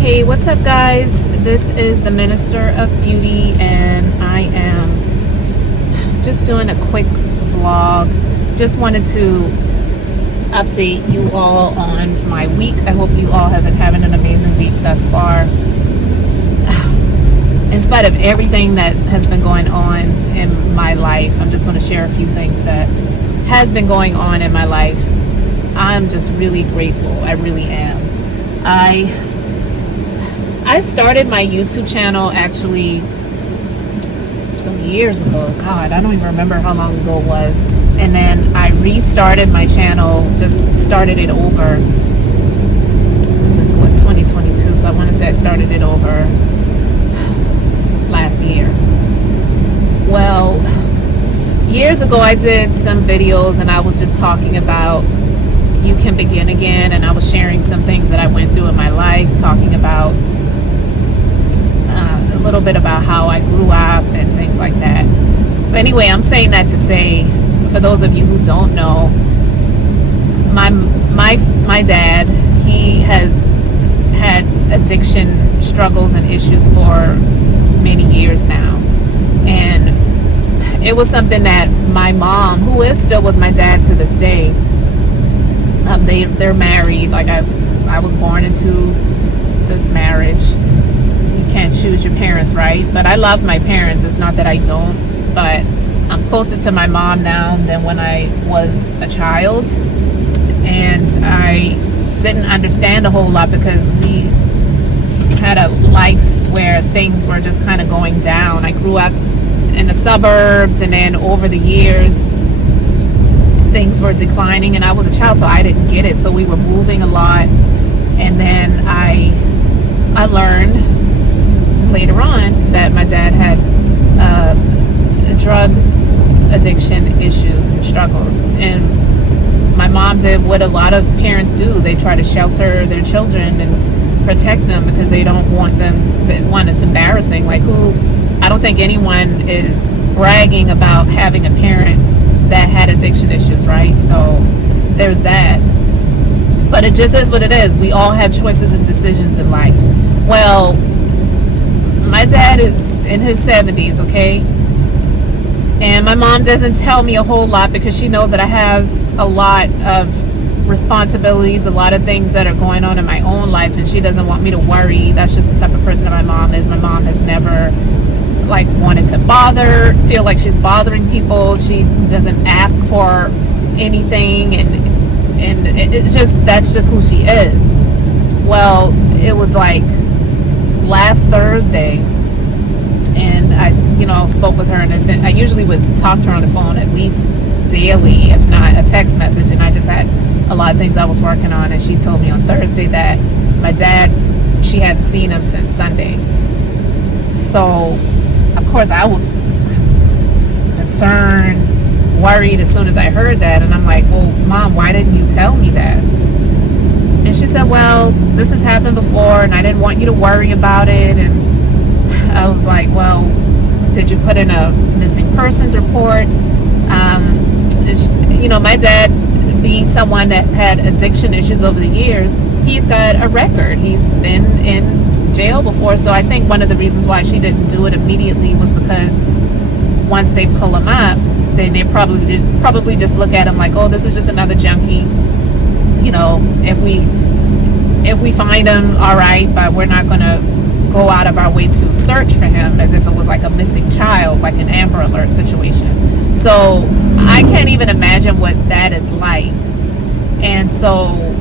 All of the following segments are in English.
Hey, what's up, guys? This is the Minister of Beauty, and I am just doing a quick vlog. Just wanted to update you all on my week. I hope you all have been having an amazing week thus far. In spite of everything that has been going on in my life, I'm just going to share a few things that has been going on in my life. I'm just really grateful. I really am. I started my YouTube channel actually some years ago. God, I don't even remember how long ago it was. And then I restarted my channel, just started it over. This is what, 2022, so I want to say I started it over last year. Well, years ago I did some videos and I was just talking about you can begin again, and I was sharing some things that I went through in my life, talking about a little bit about how I grew up and things like that. But anyway, I'm saying that to say, for those of you who don't know, my dad, he has had addiction struggles and issues for many years now, and it was something that my mom, who is still with my dad to this day, they're married. Like I was born into this marriage. You can't choose your parents, right? But I love my parents. It's not that I don't, but I'm closer to my mom now than when I was a child. And I didn't understand a whole lot because we had a life where things were just kind of going down. I grew up in the suburbs, and then over the years things were declining, and I was a child, so I didn't get it. So we were moving a lot, and then I learned later on that my dad had drug addiction issues and struggles, and my mom did what a lot of parents do. They try to shelter their children and protect them because they don't want them, one, it's embarrassing. Like, I don't think anyone is bragging about having a parent that had addiction issues, right? So there's that. But it just is what it is. We all have choices and decisions in life. Well, my dad is in his 70s, okay? And my mom doesn't tell me a whole lot because she knows that I have a lot of responsibilities, a lot of things that are going on in my own life, and she doesn't want me to worry. That's just the type of person that my mom is. My mom has never wanted to feel like she's bothering people. She doesn't ask for anything, and it's just, that's just who she is. Well, it was like last Thursday, and I spoke with her, and I usually would talk to her on the phone at least daily, if not a text message, and I just had a lot of things I was working on, and she told me on Thursday that my dad, she hadn't seen him since Sunday. So of course I was concerned, worried as soon as I heard that, and I'm like, well, Mom, why didn't you tell me that? And she said, well, this has happened before, and I didn't want you to worry about it. And I was like, well, did you put in a missing persons report? My dad, being someone that's had addiction issues over the years, he's got a record. He's been in jail before. So I think one of the reasons why she didn't do it immediately was because once they pull him up, then they probably just look at him like, oh, this is just another junkie. If we find him, all right, but we're not going to go out of our way to search for him as if it was like a missing child, like an Amber Alert situation. So I can't even imagine what that is like. And so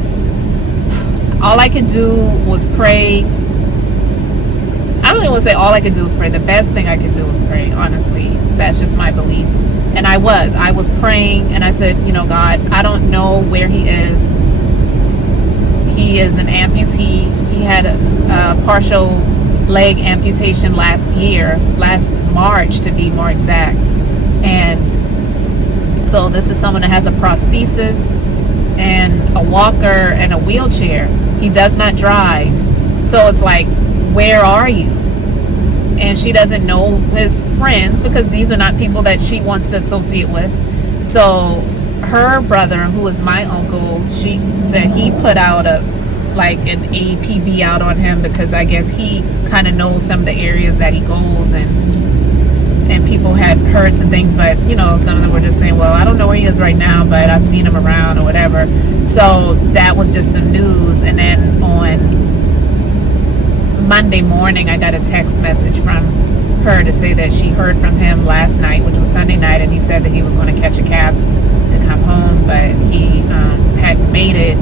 all I could do was pray. I don't even want to say all I could do was pray. The best thing I could do was pray, honestly. That's just my beliefs. And I was praying, and I said, God, I don't know where he is. He is an amputee. He had a partial leg amputation last March to be more exact. And so this is someone that has a prosthesis and a walker and a wheelchair. He does not drive. So it's like, where are you? And she doesn't know his friends because these are not people that she wants to associate with. So her brother, who is my uncle, she said he put out like an APB out on him, because I guess he kind of knows some of the areas that he goes, and people had heard some things, but some of them were just saying, well, I don't know where he is right now, but I've seen him around or whatever. So that was just some news. And then on Monday morning, I got a text message from her to say that she heard from him last night, which was Sunday night, and he said that he was going to catch a cab to come home, but he hadn't made it,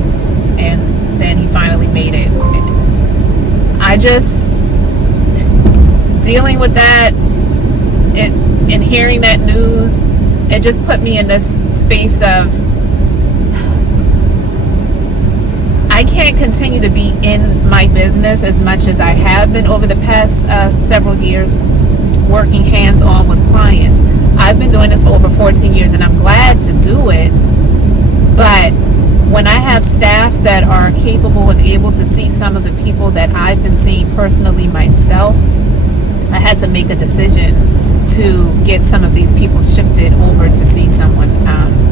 and then he finally made it. I just, dealing with that, and hearing that news, it just put me in this space of, I can't continue to be in my business as much as I have been over the past several years, working hands-on with clients. I've been doing this for over 14 years, and I'm glad to do it. But when I have staff that are capable and able to see some of the people that I've been seeing personally myself, I had to make a decision to get some of these people shifted over to see someone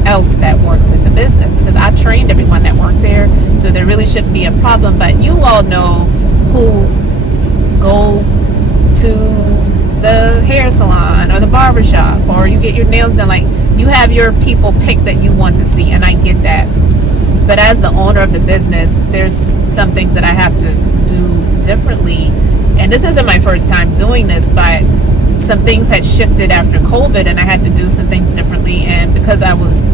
else that works in the business, because I've trained everyone that works here, so there really shouldn't be a problem. But you all know who go to the hair salon or the barbershop, or you get your nails done. Like, you have your people picked that you want to see, and I get that. But as the owner of the business, there's some things that I have to do differently. And this isn't my first time doing this, but some things had shifted after COVID, and I had to do some things differently. And because I was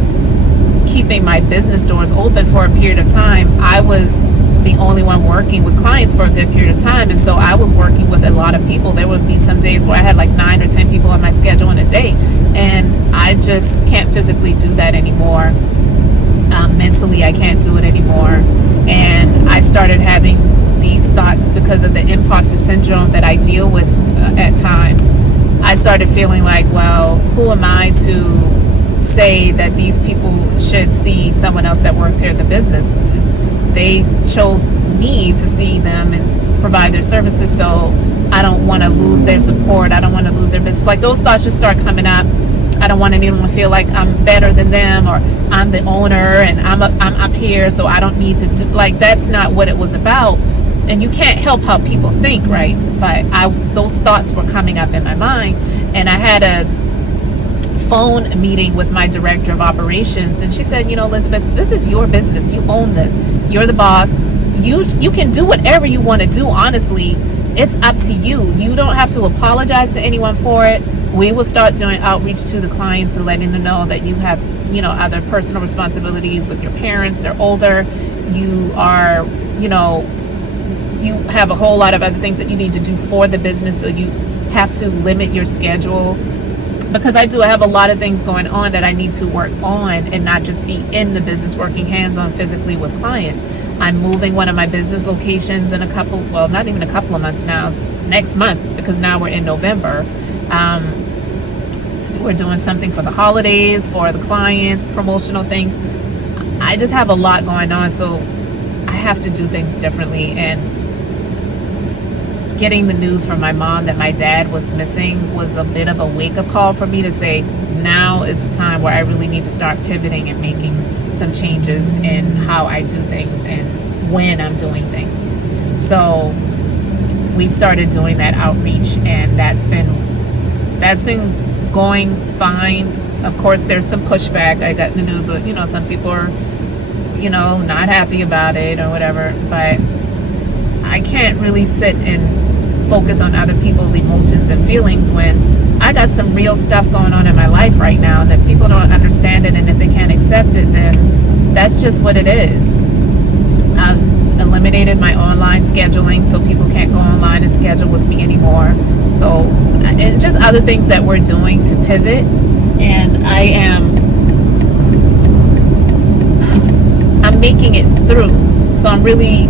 keeping my business doors open for a period of time, I was the only one working with clients for a good period of time. And so I was working with a lot of people. There would be some days where I had like 9 or 10 people on my schedule in a day, and I just can't physically do that anymore. Mentally, I can't do it anymore. And I started having these thoughts because of the imposter syndrome that I deal with at times. I started feeling like, well, who am I to say that these people should see someone else that works here at the business? They chose me to see them and provide their services, so I don't want to lose their support. I don't want to lose their business. Like, those thoughts just start coming up. I don't want anyone to feel like I'm better than them, or I'm the owner and I'm up here, so I don't need to do, like, that's not what it was about. And you can't help how people think, right? But those thoughts were coming up in my mind, and I had a phone meeting with my director of operations, and she said, Elizabeth, this is your business. You own this. You're the boss. You can do whatever you want to do. Honestly, it's up to you. You don't have to apologize to anyone for it. We will start doing outreach to the clients and letting them know that you have, other personal responsibilities with your parents. They're older. You are, you have a whole lot of other things that you need to do for the business, so you have to limit your schedule. Because I have a lot of things going on that I need to work on, and not just be in the business working hands-on physically with clients. I'm moving one of my business locations in not even a couple of months now. It's next month, because now we're in November. We're doing something for the holidays, for the clients, promotional things. I just have a lot going on, so I have to do things differently. And getting the news from my mom that my dad was missing was a bit of a wake-up call for me to say, now is the time where I really need to start pivoting and making some changes in how I do things and when I'm doing things. So we've started doing that outreach, and that's been going fine. Of course, there's some pushback. I got the news of, some people are, not happy about it or whatever, but I can't really sit and focus on other people's emotions and feelings when I got some real stuff going on in my life right now. And if people don't understand it, and if they can't accept it, then that's just what it is. I've eliminated my online scheduling, so people can't go online and schedule with me anymore. So, and just other things that we're doing to pivot. And I'm making it through. So I'm really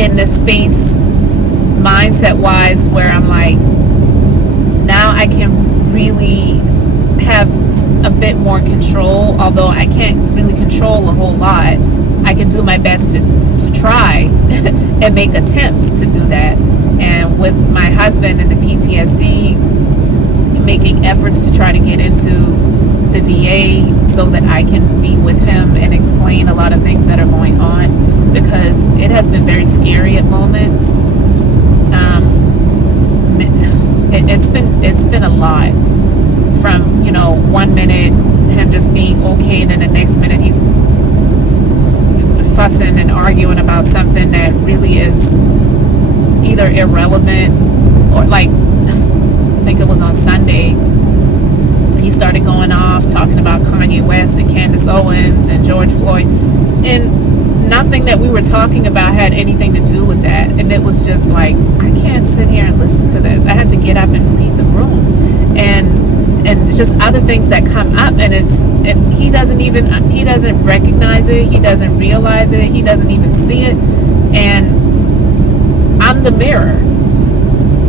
in this space, mindset wise, where I'm like, now I can really have a bit more control. Although I can't really control a whole lot, I can do my best to try and make attempts to do that. And with my husband and the PTSD, making efforts to try to get into the VA so that I can be with him and explain a lot of things that are going on, because it has has been very scary at moments. It's been a lot. From 1 minute him just being okay, and then the next minute he's fussing and arguing about something that really is either irrelevant, or like, I think it was on Sunday, he started going off talking about Kanye West and Candace Owens and George Floyd, and nothing that we were talking about had anything to do with that. And it was just like, I can't sit here and listen to this. I had to get up and leave the room. And just other things that come up, and he doesn't recognize it, he doesn't realize it, he doesn't even see it. And I'm the mirror.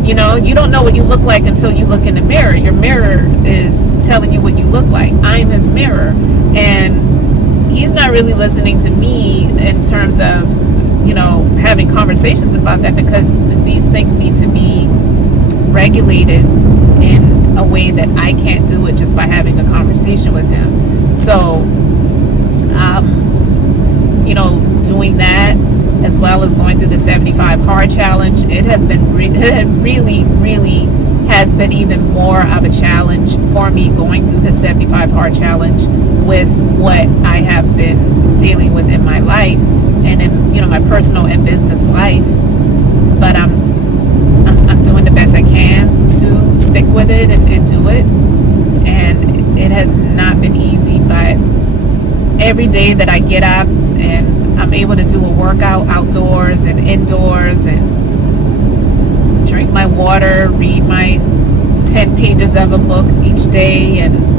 You don't know what you look like until you look in the mirror. Your mirror is telling you what you look like. I'm his mirror, and he's not really listening to me in terms of having conversations about that, because these things need to be regulated in a way that I can't do it just by having a conversation with him. So doing that, as well as going through the 75 hard challenge, it has been really has been even more of a challenge for me going through the 75 hard challenge with what I have been dealing with in my life and in my personal and business life. But I'm doing the best I can to stick with it and do it. And it has not been easy, but every day that I get up and I'm able to do a workout outdoors and indoors and drink my water, read my 10 pages of a book each day, and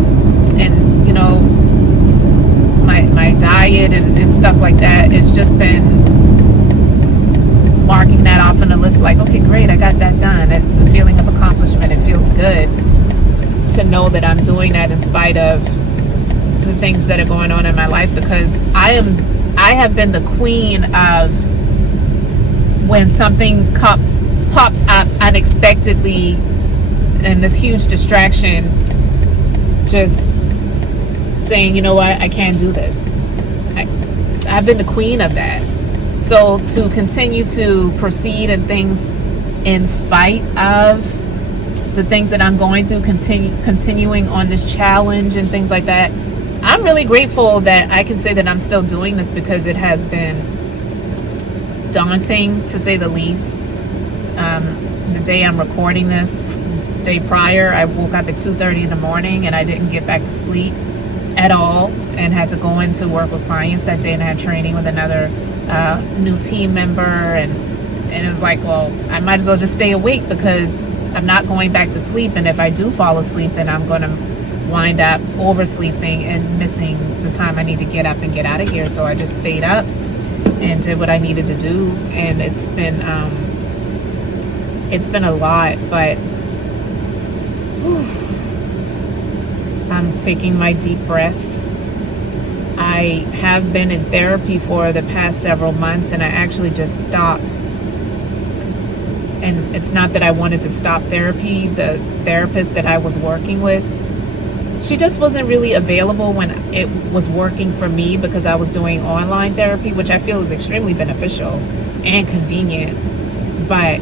my diet and stuff like that, it's just been marking that off on the list, like, okay, great, I got that done. It's a feeling of accomplishment. It feels good to know that I'm doing that in spite of the things that are going on in my life, because I have been the queen of, when something pops up unexpectedly and this huge distraction, just saying, you know what, I can't do this. I've been the queen of that. So to continue to proceed in things in spite of the things that I'm going through, continuing on this challenge and things like that, I'm really grateful that I can say that I'm still doing this, because it has been daunting, to say the least. The day I'm recording this, the day prior, I woke up at 2:30 in the morning and I didn't get back to sleep at all, and had to go into work with clients that day, and I had training with another new team member, and it was like, well, I might as well just stay awake, because I'm not going back to sleep, and if I do fall asleep, then I'm going to wind up oversleeping and missing the time I need to get up and get out of here. So I just stayed up and did what I needed to do, and it's been a lot, but I'm taking my deep breaths. I have been in therapy for the past several months, and I actually just stopped. And it's not that I wanted to stop therapy. The therapist that I was working with, she just wasn't really available when it was working for me, because I was doing online therapy, which I feel is extremely beneficial and convenient. But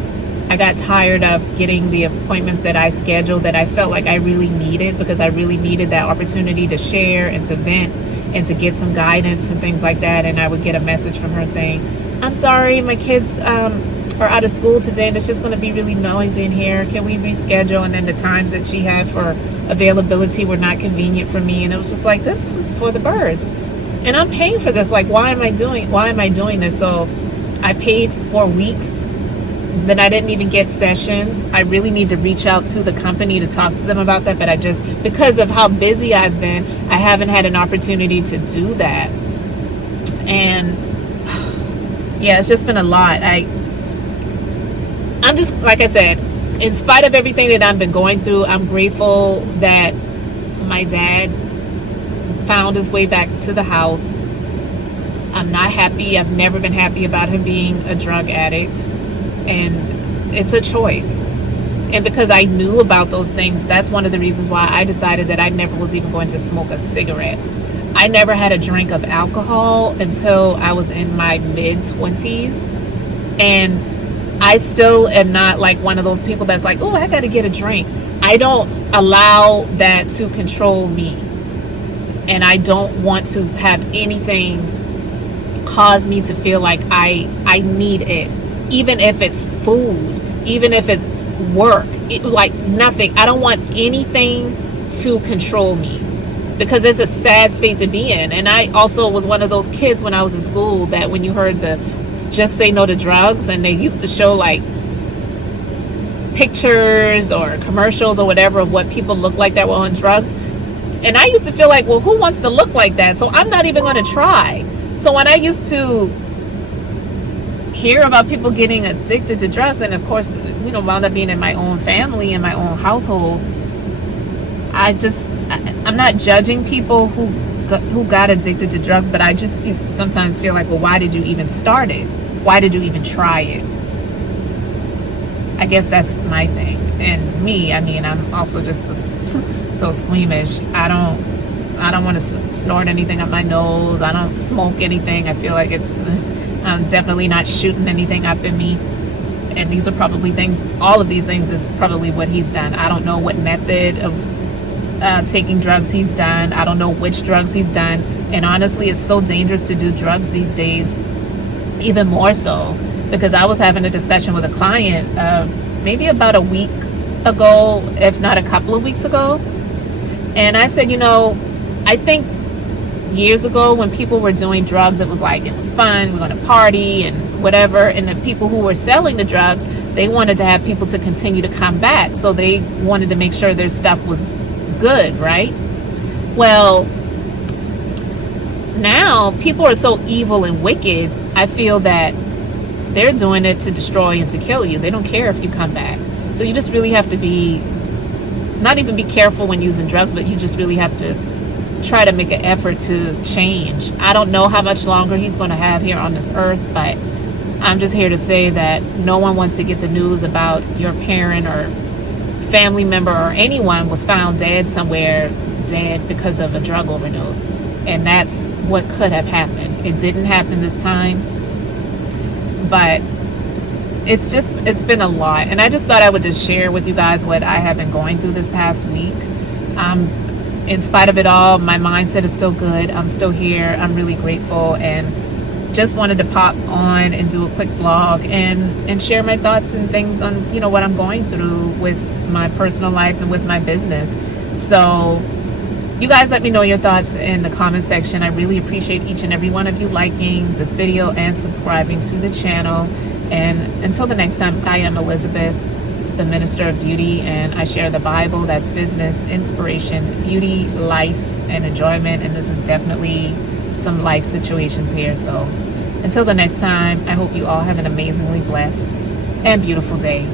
I got tired of getting the appointments that I scheduled that I felt like I really needed, because I really needed that opportunity to share and to vent and to get some guidance and things like that. And I would get a message from her saying, I'm sorry, my kids are out of school today and it's just going to be really noisy in here. Can we reschedule? And then the times that she had for availability were not convenient for me. And it was just like, this is for the birds. And I'm paying for this. Like, why am I doing this? So I paid for weeks. Then I didn't even get sessions. I really need to reach out to the company to talk to them about that. But I just, because of how busy I've been, I haven't had an opportunity to do that. And yeah, it's just been a lot. I'm just, like I said, in spite of everything that I've been going through, I'm grateful that my dad found his way back to the house. I'm not happy. I've never been happy about him being a drug addict. And it's a choice. And because I knew about those things, that's one of the reasons why I decided that I never was even going to smoke a cigarette. I never had a drink of alcohol until I was in my mid-20s. And I still am not like one of those people that's like, oh, I got to get a drink. I don't allow that to control me. And I don't want to have anything cause me to feel like I need it. Even if it's food, even if it's work, like nothing. I don't want anything to control me, because it's a sad state to be in. And I also was one of those kids when I was in school that when you heard the just say no to drugs, and they used to show like pictures or commercials or whatever of what people look like that were on drugs. And I used to feel like, well, who wants to look like that? So I'm not even going to try. So when I used to hear about people getting addicted to drugs, and of course, wound up being in my own family, in my own household, I'm not judging people who got addicted to drugs, but I just used to sometimes feel like, well, why did you even start it? Why did you even try it? I guess that's my thing. And me, I mean, I'm also just so squeamish. I don't want to snort anything up my nose. I don't smoke anything. I feel like I'm definitely not shooting anything up in me. And these are probably things, all of these things is probably what he's done. I don't know what method of taking drugs he's done. I don't know which drugs he's done. And honestly, it's so dangerous to do drugs these days, even more so, because I was having a discussion with a client maybe about a week ago, if not a couple of weeks ago. And I said, I think years ago when people were doing drugs, it was fun, we're going to party and whatever. And the people who were selling the drugs, they wanted to have people to continue to come back. So they wanted to make sure their stuff was good, right? Well, now people are so evil and wicked, I feel that they're doing it to destroy and to kill you. They don't care if you come back. So you just really have to not even be careful when using drugs, but you just really have to try to make an effort to change. I don't know how much longer he's going to have here on this earth, but I'm just here to say that no one wants to get the news about your parent or family member or anyone was found dead somewhere, dead because of a drug overdose. And that's what could have happened. It didn't happen this time, but it's been a lot. And I just thought I would just share with you guys what I have been going through this past week. In spite of it all, my mindset is still good. I'm still here. I'm really grateful, and just wanted to pop on and do a quick vlog and share my thoughts and things on what I'm going through with my personal life and with my business. So you guys let me know your thoughts in the comment section. I really appreciate each and every one of you liking the video and subscribing to the channel. And until the next time, I am Elizabeth, the Minister of Beauty, and I share the Bible. That's business, inspiration, beauty, life, and enjoyment. And this is definitely some life situations here. So until the next time, I hope you all have an amazingly blessed and beautiful day.